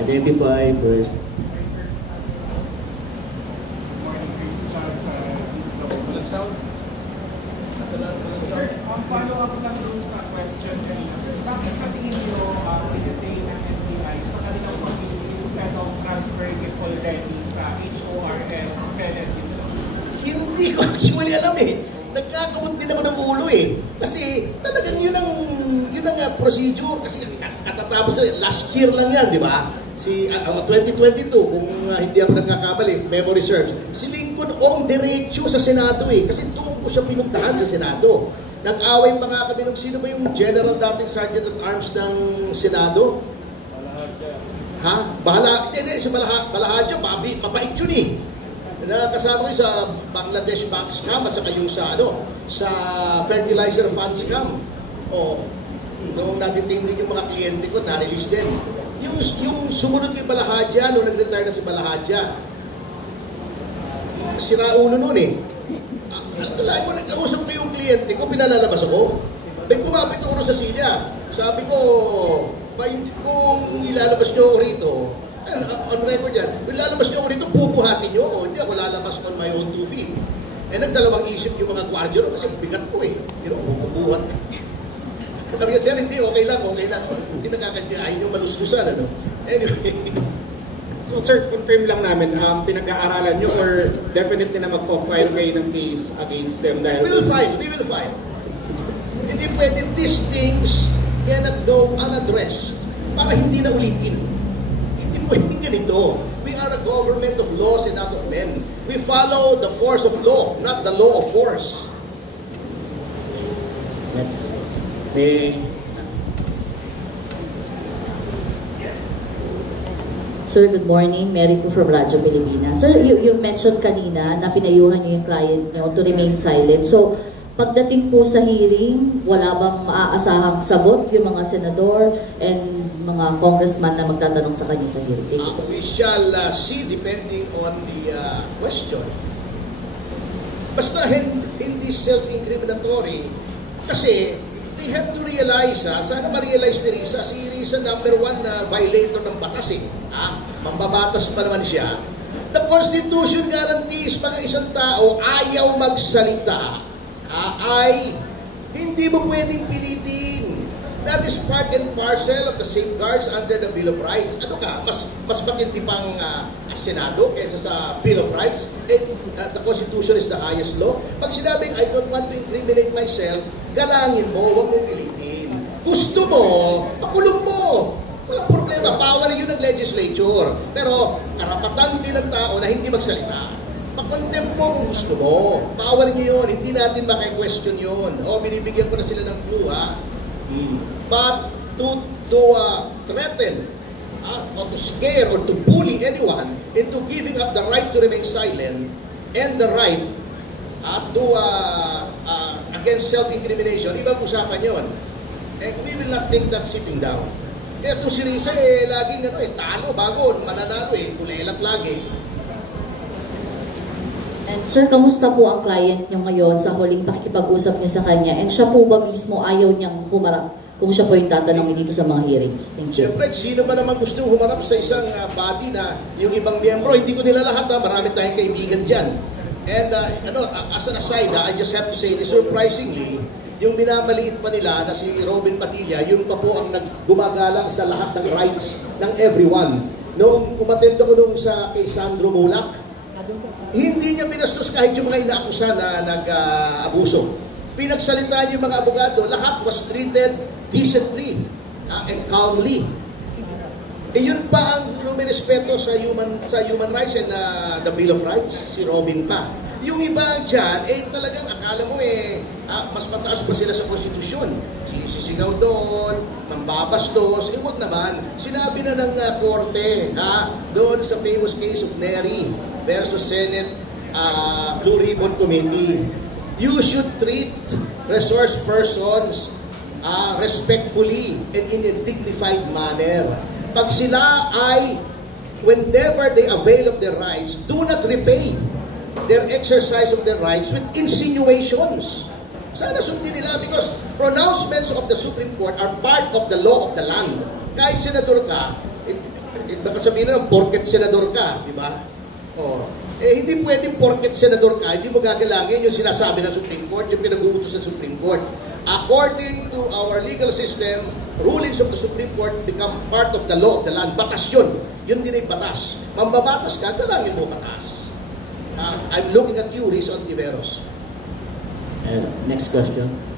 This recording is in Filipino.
Identify first. Sir, follow up lang doon sa question kanina. Sir, bakit sa tingin nyo pinatay ng NBI sa kanilang pag-ibig instead of transferring it already sa HORL, Senate? Hindi ko actually alam eh. Nagkakabot din ako ng ulo eh. Kasi talagang yun ang procedure. Kasi katatapos na last year lang yan, di ba? 2022, kung hindi ako nagkakamali, memory serves, si Lincoln Ong diretso sa Senado eh. Kasi doon ko siya pinuntahan sa Senado. Nag-away pa nga kami nung sino ba yung general dating sergeant at arms ng Senado? Balahadja. Ha? Hindi, sa Balahadja, mabait yun eh. Nakasama ko sa Bangladesh Bank Scam at saka yung sa fertilizer fund scam. Noong natiting din yung mga kliyente ko, na-release din. Yung sumunod kay Balahadja, nung nag-retire na si Balahadja, siraulo noon eh. Alay mo, nagkausap ko yung kliyente ko, pinalalabas ako. May kumapit ako sa silya. Sabi ko, kung ilalabas nyo ako rito, on record yan, kung ilalabas nyo ako rito, bubuhatin nyo ako. Hindi ako lalabas on my own 2 feet. Nagdalawang isip yung mga gwardiyo kasi bigat ko eh. Bubuhat ka. Sabi niya, sir, hindi, okay lang. Hindi nakakadyahin yung maluslusan, ano? Anyway. So, sir, confirm lang namin, pinag-aaralan nyo or definitely na magpo-file kayo ng case against them dahil... We will file. Hindi pwede, these things cannot go unaddressed para hindi na ulitin. Hindi pwede ganito. We are a government of laws and not of men. We follow the force of law, not the law of force. Sir, good morning. Mary po from Radyo Pilipinas. Sir, you mentioned kanina na pinayuhan niyo yung client niyo to remain silent. So, pagdating po sa hearing, wala bang maaasahang sagot yung mga senador and mga congressman na magtatanong sa kanya sa hearing? We shall see depending on the question. Basta hindi self-incriminatory kasi they have to realize, sana ma-realize ni Risa, si Risa number 1 na violator ng batas eh. Mambabatas pa naman siya. The Constitution guarantees pag isang tao ayaw magsalita, ay hindi mo pwedeng pilitin. That is part and parcel of the safeguards under the Bill of Rights. Ano ka? Mas matindi pang Senado kaysa sa Bill of Rights. The Constitution is the highest law. Pag sinabing, I don't want to incriminate myself, galangin mo, huwag mong pilitin. Gusto mo, pakulong mo. Walang problema, power yun ng legislature. Pero karapatan din ng tao na hindi magsalita. Pakontempt mo kung gusto mo. Power niyo yun, hindi natin maki-question yun. Binibigyan ko na sila ng clue, But to threaten or to scare or to bully anyone into giving up the right to remain silent and the right to against self-incrimination, ibang usapan yun. And we will not take that sitting down. Kaya itong si Risa, laging talo bago, mananalo kulelat lagi. And sir, kamusta po ang client niyo ngayon sa huling pakikipag-usap niyo sa kanya? And siya po ba mismo ayaw niyang humarap kung siya po yung tatanungin dito sa mga hearings? Thank you. Siyempre, sino ba naman gusto humarap sa isang body na yung ibang miyembro, hindi ko nila lahat, marami tayong kaibigan dyan. And as an aside, I just have to say, surprisingly, yung minamaliit pa nila na si Robin Padilla, yun pa po ang gumagalang sa lahat ng rights ng everyone. Noong umattend ako nung kay Sandro Mulak, hindi niya pinastos kahit yung mga inaakusa na nag-abuso. Pinagsalita niya yung mga abogado, lahat was treated decently and calmly. Yun pa ang rumirespeto sa human rights and the Bill of Rights, si Robin pa. Yung iba dyan, talagang akala mo mas mataas pa sila sa konstitusyon. Sisigaw doon, mambabastos, wag naman. Sinabi na ng korte, doon sa famous case of Neri versus Senate Blue Ribbon Committee. You should treat resource persons respectfully and in a dignified manner. Pag sila ay, whenever they avail of their rights, do not repay their exercise of their rights with insinuations. Sana sundin nila because pronouncements of the Supreme Court are part of the law of the land. Kahit senador ka, baka sabihin na, porket senador ka, di ba? Oh. Eh, hindi pwedeng porket senador ka, hindi mo gagalangin yung sinasabi ng Supreme Court, yung pinag-uutos ng Supreme Court. According to our legal system, rulings of the Supreme Court become part of the law, the land. Batas yun. Yun din ay batas. Mambabatas ka, dalangin mo batas. I'm looking at you, Rizon Tiveros. Next question.